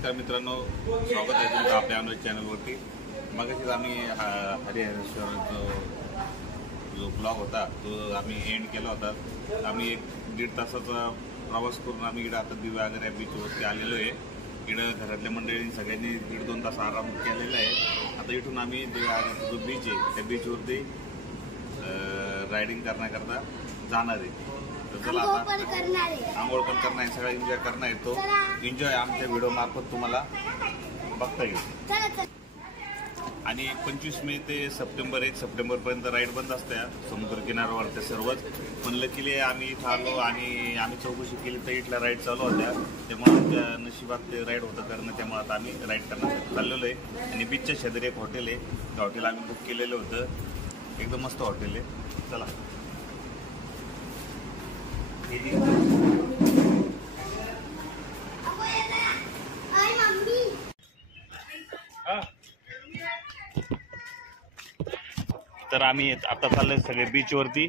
नमस्कार मित्रांनो, स्वागत आहे तुमचं आपल्या अनुज चॅनलवरती। मगाशीच आम्ही हरिहरेश्वर जो ब्लॉग होता तो आम्ही एंड केला होता। आम्ही 1-1.5 तासाचा प्रवास करून आम्ही इकडे आता दिव्यागर बीचवरती आलेलो आहे। इकडे घरातल्या मंडळींनी सगळ्यांनी 1.5-2 तास आराम केलेला आहे। आता इथून आम्ही दिव्यागर जो बीच आहे त्या बीचवरती रायडिंग करण्याकरता जाणार आहे। चला आता आंघोळ पण करणार आहे, सगळा एन्जॉय करणार आहे। तो एन्जॉय आमच्या व्हिडिओ मार्फत तुम्हाला बघता येईल। आणि 25 मे ते सप्टेंबर 1 सप्टेंबरपर्यंत राईड बंद असते समुद्र किनाऱ्यावर ते सर्वच। पण लकीली आम्ही इथं आलो आणि आम्ही चौकशी केली तर इथल्या राईड चालू होत्या, त्यामुळे आमच्या नशिबात ते राईड होतं करणं, त्यामुळे आता आम्ही राईड करण्यासाठी चाललेलो आहे। आणि बीचच्या शेजारी एक हॉटेल आहे, त्या हॉटेल आम्ही बुक केलेलं होतं, एकदम मस्त हॉटेल आहे। चला तर आम्ही आता चाललोय सगळे बीच वरती।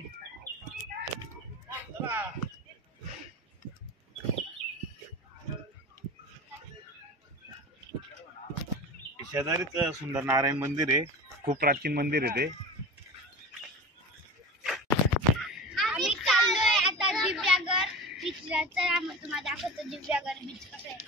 शेजारीच सुंदर नारायण मंदिर आहे, खूप प्राचीन मंदिर आहे ते। आम्ही चाललोय आता दिव्यागर बीचला। चला मग तुम्हाला दाखवतो दिव्यागर बीच कसं आहे।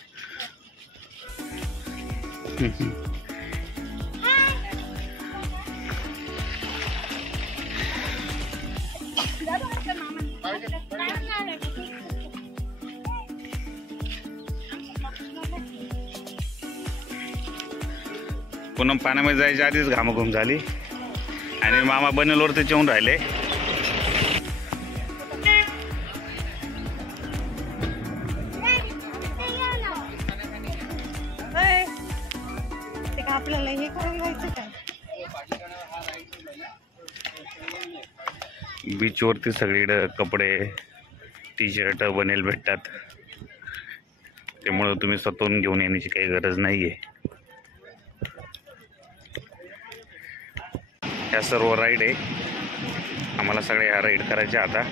पूनम पाण्यामध्ये जायच्या आधीच घामाघूम झाली आणि मामा बनेलवरती जेवून राहिले। आपल्याला हे करून जायचं का? बीचवरती सगळीकडे कपडे टी शर्ट बनेल भेटतात, त्यामुळे तुम्ही स्वतःहून घेऊन येण्याची काही गरज नाहीये। ह्या सर्व राईड आहे, आम्हाला सगळे ह्या राईड करायच्या आता।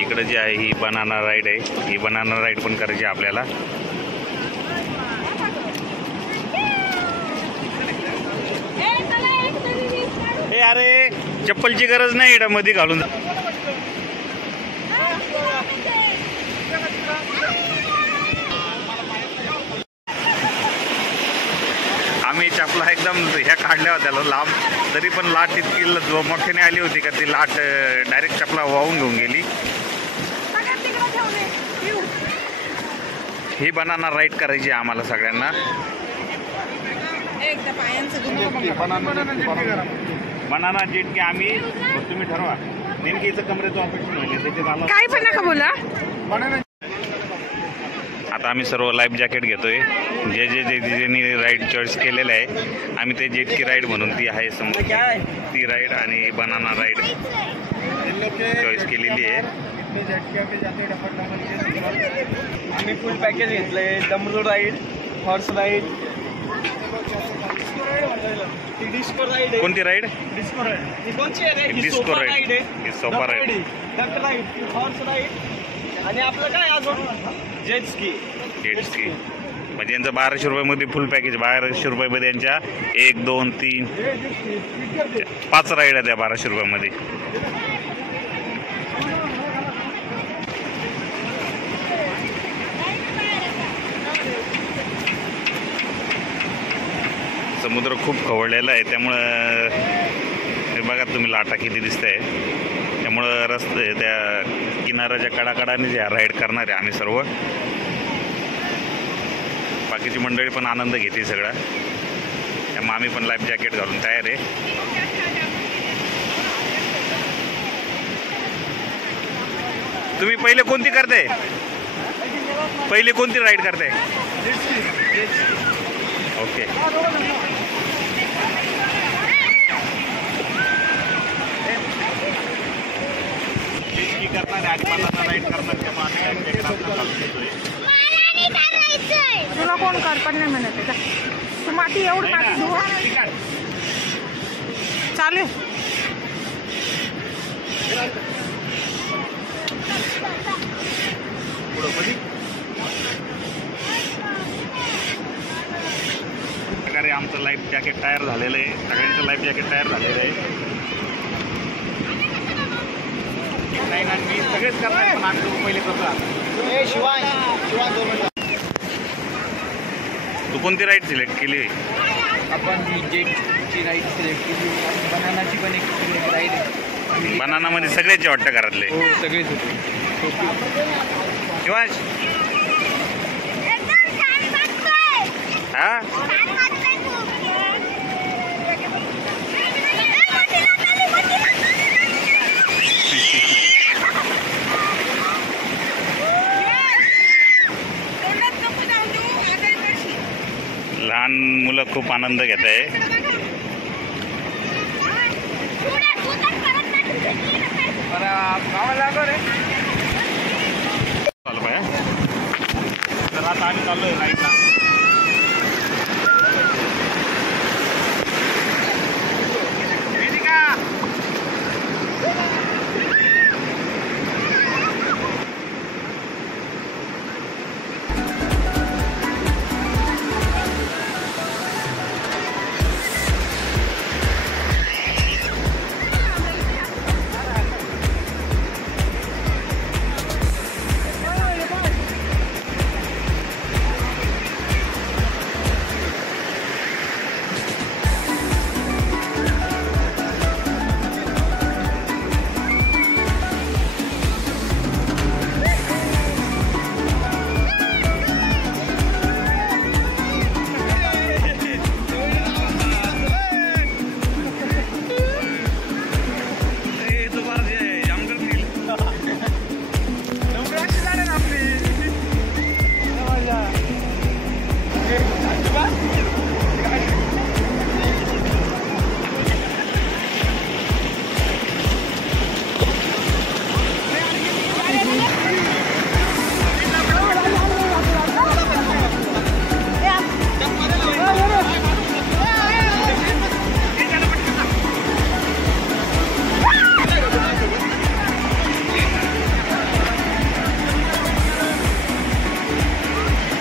इकडे जी आहे ही बनाना राईड आहे, ही बनाना राईड पण करायची आपल्याला। हे अरे चप्पलची गरज नाही इकडे मध्ये घालून। आम्ही चपला एकदम ह्या काढल्या होत्या लांब, तरी पण लाट इतकी जो मोठ्याने आली होती का ती लाट डायरेक्ट चपला वाहून घेऊन गेली। ही बनाना राईड करायची आम्हाला सगळ्यांना। बनाना जेट की आम्ही तुम्ही ठरवा नेमकी इथं कमरेचं ऑपरेशन होईल त्याच्यात काय पण नका बोला। आता आम्ही सर्व लाईफ जॅकेट घेतोय, जे ज्यांनी राईड चॉईस केलेलं आहे। आम्ही ते जेटकी राईड म्हणून ती आहे समोर ती राईड आणि बनाना राईड चॉईस केलेली आहे। आम्ही फुल पॅकेज घेतलंय, डमरू ride, horse ride, disco ride. कोणती राईड? डिस्को राईड ही कोणची आहे? डिस्को राईड आहे, सोपा ride, duck ride, horse ride आणि आपलं काय अजून जेट स्की। म्हणजे यांचं 1200 रुपयामध्ये फुल पॅकेज। 1200 रुपयामध्ये यांच्या 1, 2, 3, 5 राईड आहेत त्या 1200 रुपयामध्ये। समुद्र खूप खवळलेला आहे, त्यामुळं हे बघा तुम्ही लाटा किती दिसत आहे। त्यामुळं रस्ते त्या किनाऱ्याच्या कडाकडाने ज्या राईड करणार आहे आम्ही सर्व। बाकीची मंडळी पण आनंद घेते सगळा, त्यामुळे आम्ही पण लाईफ जॅकेट घालून तयार आहे। तुम्ही पहिले कोणती करते? पहिली कोणती राईड करते? ओके। करणार आणि मला राईड करणार तुला कोण कर पण नाही म्हणत आहे का? तू माती एवढं माती धुवा चालेल। जॅकेट तयार झालेलं आहे, सगळ्यांचं लाईफ जॅकेट तयार झालेलं आहे. नाही ना, मी सगळेच करणार पण आम्ही दोघं पहिले करतो. शिवान तू कोणती राईड सिलेक्ट केली? आपण जेटची राईड सिलेक्ट केली, बनानाची पण एक राईड आहे. बनानामध्ये सगळ्याचे वाटतं घरातले. हो सगळेच होते. शिवांश एकदम छान वाटतंय. हा छान वाटतंय खूप. मतीला खाली, मतीला लहान मुलं खूप आनंद घेत आहे. चालू आहे. तर आता आम्ही चाललोय राईडला.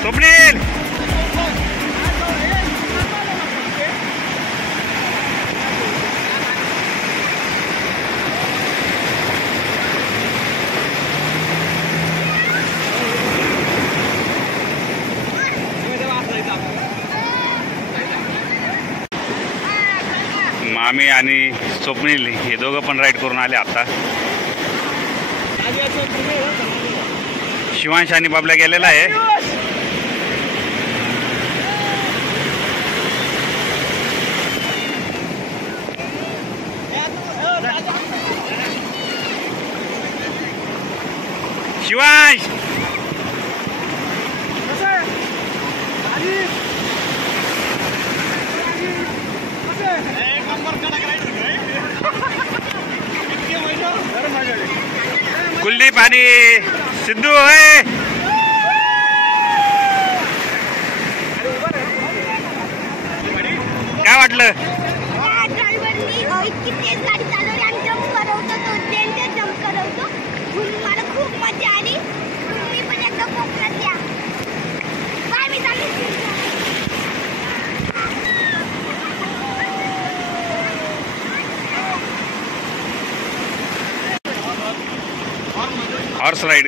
स्वप्नील मामी आणि स्वप्नील हे दोघं पण राईड करून आले आता. शिवांश आणि बाबला गेलेला आहे. शिवांश कुलदीप आणि सिद्धू आहे. काय वाटलं? ड्रायव्हरनी इतकी तेज गाडी चालवली आणि जम्प करवतो, तो डेंजर जम्प करवतो. म्हणून मला खूप मजा आली. तुम्ही पण एकदा कोकणात या. काय मी चालली. Horse ride.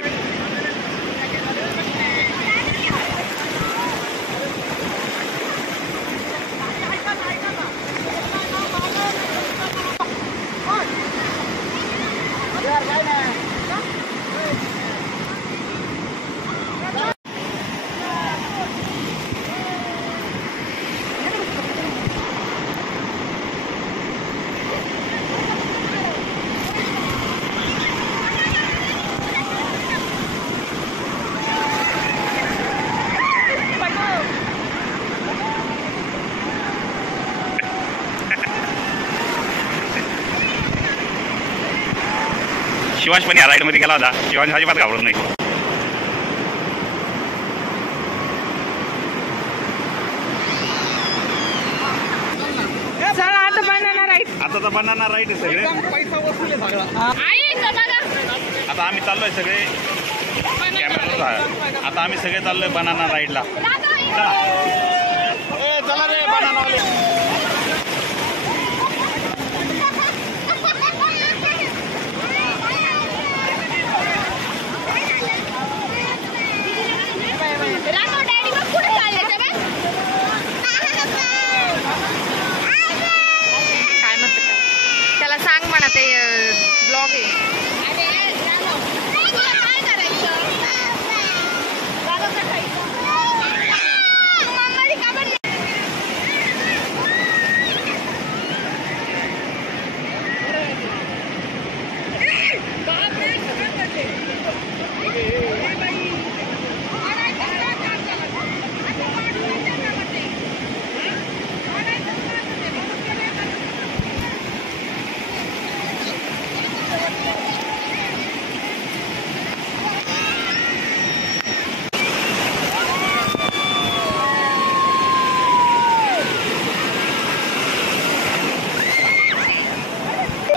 शिवांश पण या राईडमध्ये गेला होता. शिवांश अजिबात घाबरत नाही. चला आता बनाना राईड. आता तर बनाना राईड आहे सगळे. पैसा वसूल आहे सगळा. आता आम्ही चाललोय सगळे कॅमेरा. आता आम्ही सगळे चाललोय बनाना राईडला. चला रे बनानावाले. ब्लॉग आहे. तुला काय करायचं? गाणं कसायचं? मम्माने का बरं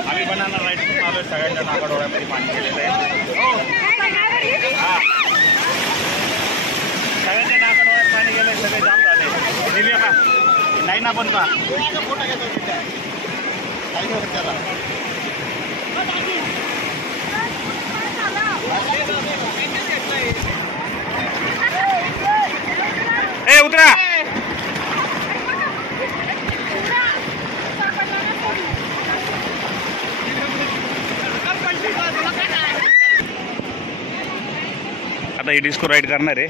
आम्ही बनाना राईड आलो, सगळ्यांच्या नाकाडोळ्यामध्ये पाणी केलेलं आहे. सगळ्यांच्या नाकाडोळ्यात पाणी गेलंय, सगळे जाम झाले. दिव्या का नाही ना पण का ए उतरा. आता ही डिस्को राईड करणार आहे.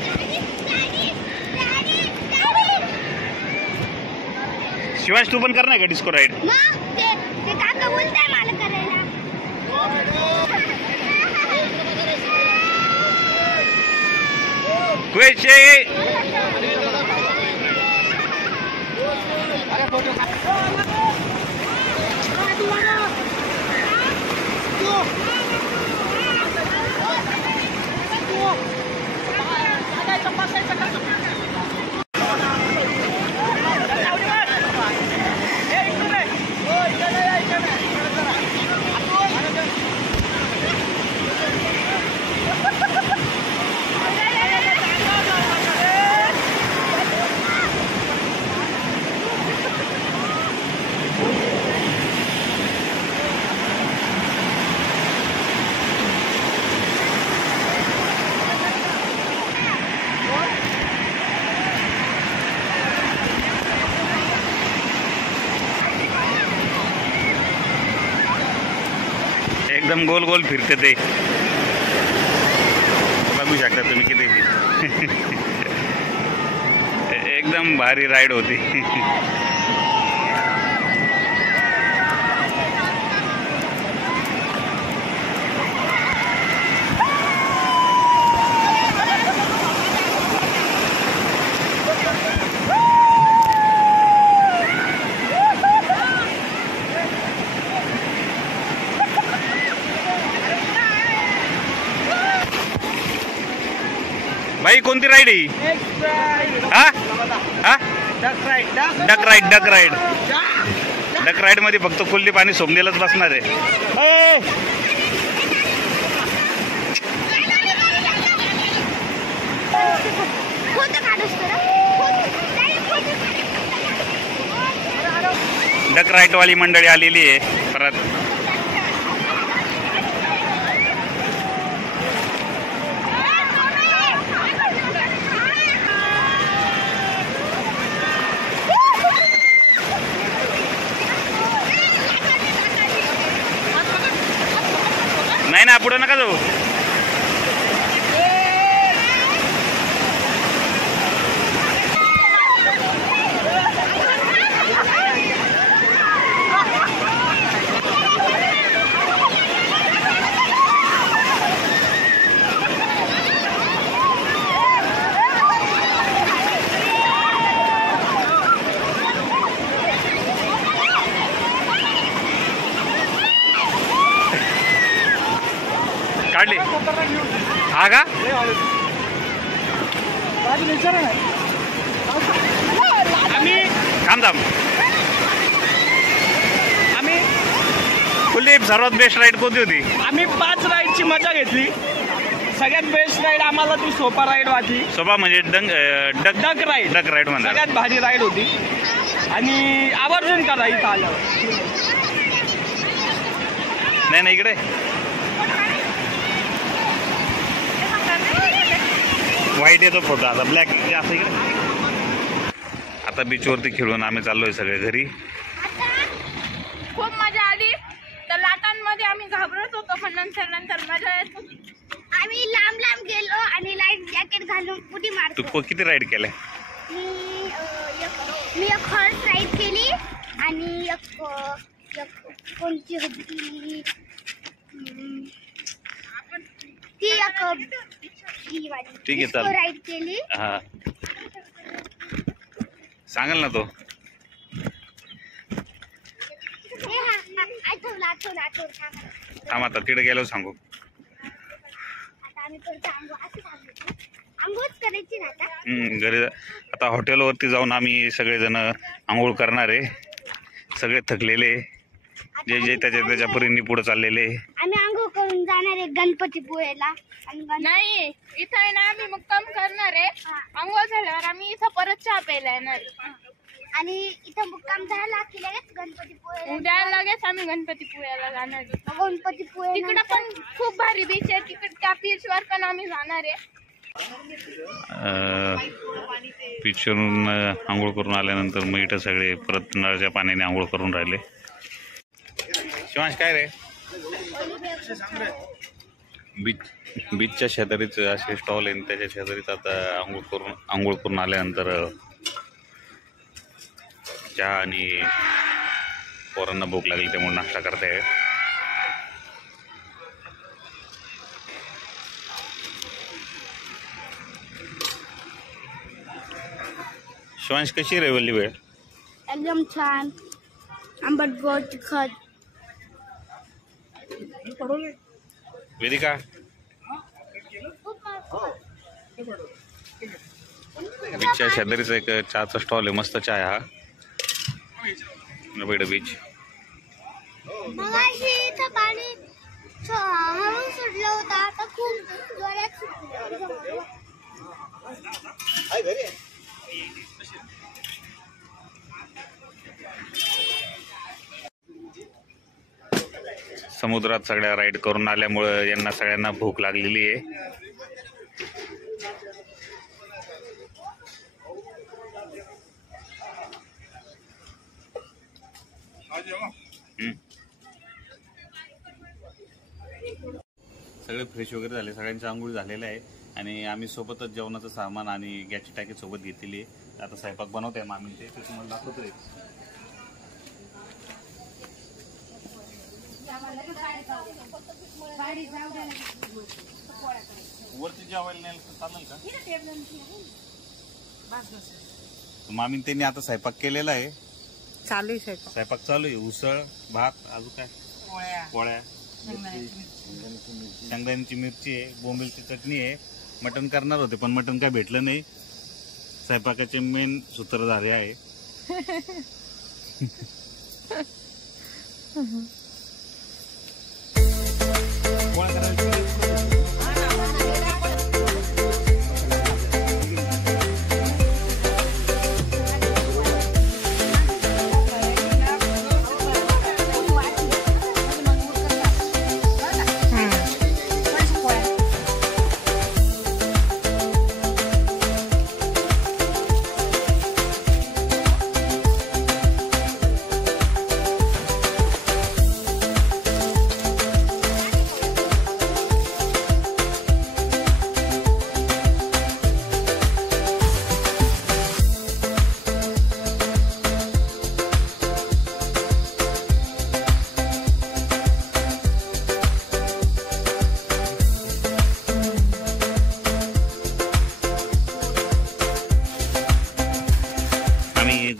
शिवाज तू पण करणार का डिस्को राईड? ते काका बोलताय मला करायला. एकदम गोल गोल फिरते ते, बघू शकता तुम्ही किती. एकदम भारी राईड होती. भाई कोणती राईड आहे? हा हा डक राईड मध्ये फक्त कुल्ली पाणी सोमनेलाच बसणार आहे. डक राईड वाली मंडळी आलेली आहे परत. नाही ना पुढे नका जाऊ. काढली हा का? थांब आम्ही कुलदीप सर्वात बेस्ट राईड कोणती होती? आम्ही 5 राईडची मजा घेतली. सगळ्यात बेस्ट राईड आम्हाला ती सोपा राईड वाटली. सोपा म्हणजे डक राईड म्हणतात. सगळ्यात भारी राईड होती आणि आवर्जून करा इथं आल्यावर. नाही इकडे व्हाईट येतो फोटो, आता ब्लॅक जास्त इकडे. आता बीचवरती खेळून आम्ही चाललोय सगळे घरी. खूप मजा आली. तर लाटांमध्ये आम्ही घाबरत येत होतं पण नंतर मजा येत होती. आम्ही लांब लांब गेलो आणि लाईफ जॅकेट घालून उडी मारतो. तू किती राईड केलाय? मी एक हॉर्स राईड केली आणि एक कोणती होती ती ठीक आहे, चालेल. राईड केली. हा सांगाल ना तो. आठवलं थांब आता तिकडे गेलो सांगू. आता आम्ही परत आंघोळच करायची ना आता. घरी आता हॉटेलवरती जाऊन आम्ही सगळेजण आंघोळ करणार आहे. सगळे थकलेले, जे जे त्याच्या परीने पुढे चाललेले. आम्ही आंघोळ करून जाणार आहे गणपतीपुळेला. नाही इथं आहे ना आम्ही मुक्काम करणार आहे. आंघोळ झाल्यावर आम्ही इथं परत चहा प्यायला येणार आहे. आणि इथं मुक्काम झाला की लगेच गणपतीपुळे. उद्या लगेच आम्ही गणपतीपुळ्याला जाणार आहे. गणपतीपुळे तिकडं पण खूप भारी बीच आहे. तिकडे त्या बीचवर पण आम्ही जाणार आहे. पिचवरून आंघोळ करून आल्यानंतर मग इथं सगळे परत नळाच्या पाण्याने आंघोळ करून राहिले. शिवांश काय रे? बीचच्या शेजारीच असे स्टॉल आहे, त्याच्या शेजारीच आता आंघोळ करून आल्यानंतर चहा आणि पोरांना भूक लागली त्यामुळे नाश्ता करताय. शिवांश कशी रविवारी वेळ? एकदम छान, आंबट गोड तिखट. वेदिका बीचच्या शेजारीच एक चहाचा स्टॉल आहे, मस्त चहा आहे हा. बीच मगाशी इथं पाणी हळू सुटलं होतं, आता खूप जोरात सुटलं. समुद्रात सगळ्या राईड करून आल्यामुळे यांना सगळ्यांना भूक लागलेली आहे. सगळे फ्रेश वगैरे झाले, सगळ्यांची आंघोळ झालेलं आहे आणि आम्ही सोबतच जेवणाचं सामान आणि गॅसची टाकी सोबत घेतलेली आहे. आता स्वयंपाक बनवत आहे मामी, ते तुम्हाला दाखवतोय. वरती जेवायला नाही चालेल का? मामी त्यांनी आता स्वयंपाक केलेला आहे, चालू आहे स्वयंपाक चालू आहे. उसळ, भात, अजून काय पोळ्या, शेंगदाण्याची मिरची आहे, बोंबीलची चटणी आहे. मटण करणार होते पण मटण काय भेटलं नाही. स्वयंपाकाचे मेन सूत्रधारी आहे.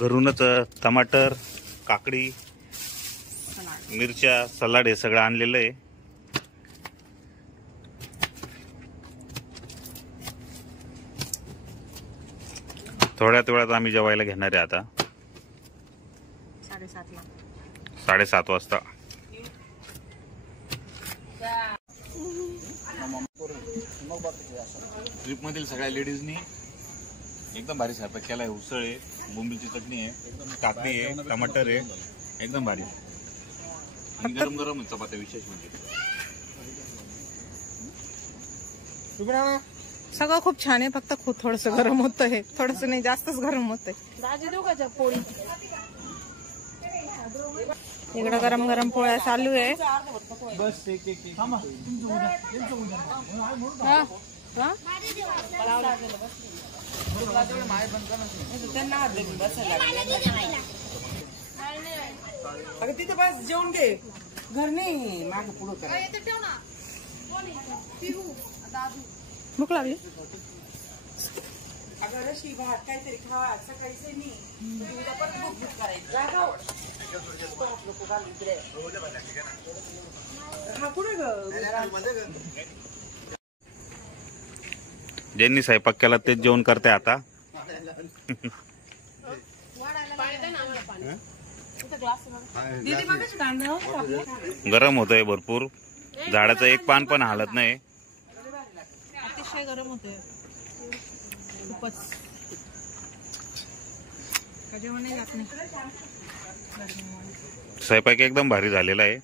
घरूनच टमाटर, काकडी, मिरच्या, सलाड हे सगळं आणलेलं आहे. थोड्याच वेळात आम्ही जेवायला घेणार आहे आता 7:30 वाजता. ट्रिप मधील सगळ्या लेडीजनी एकदम भारी स्वयंपाक केलाय. उसळ आहे, बोंबीलची चटणी आहे, काकडी आहे, टमाटर आहे, एकदम भारी. आणि गरम गरम चपात्या विशेष म्हणजे. सगळं खूप छान आहे, फक्त खूप थोडस गरम होत आहे. थोडस नाही, जास्तच गरम होत आहे. इकडं गरम गरम पोळ्या चालू आहे. बस एक एक एक अगं तिथे बस जेवून घे. घर नाही माग पुढं करा. भूक लागली. अगं रशी भात काहीतरी खा सकाळीच नाही उद्या पण भूक करायची. हा कुठे ग ज्यांनी स्वयंपाक केला तेच जेवण करते आता. दीदी बघायची कांदा गरम होतंय भरपूर. झाडाचं एक पान पण हालत नाही. अतिशय गरम होतोय खूपच. जेवण जात नाही. स्वयंपाक एकदम भारी झालेला आहे.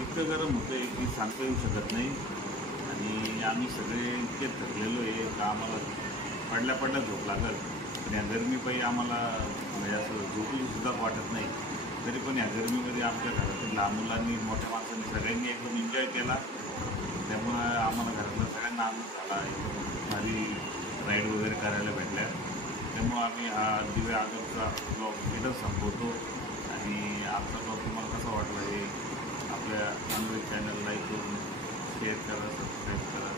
इतकं गरम होतंय की सांगता येऊ शकत नाही. आणि आम्ही सगळे इतके थकलेलो आहे का आम्हाला पडल्या झोप लागल. पण या गरमीपायी आम्हाला म्हणजे असं झोपू सुद्धा वाटत नाही. तरी पण या गरमीमध्ये आमच्या घरातील लहान मुलांनी मोठ्या माणसांनी सगळ्यांनी एकदम एन्जॉय केला. त्यामुळं आम्हाला घरातला सगळ्यांना आनंद झाला. एकदम भारी राईड वगैरे करायला भेटल्या. त्यामुळं आम्ही हा दिव्या आगरचा ब्लॉग इथंच संपवतो. आणि आजचा ब्लॉग तुम्हाला कसा वाटला हे आपल्या नॉनव्हेज चॅनल लाईक करून शेअर करा, सबस्क्राईब करा.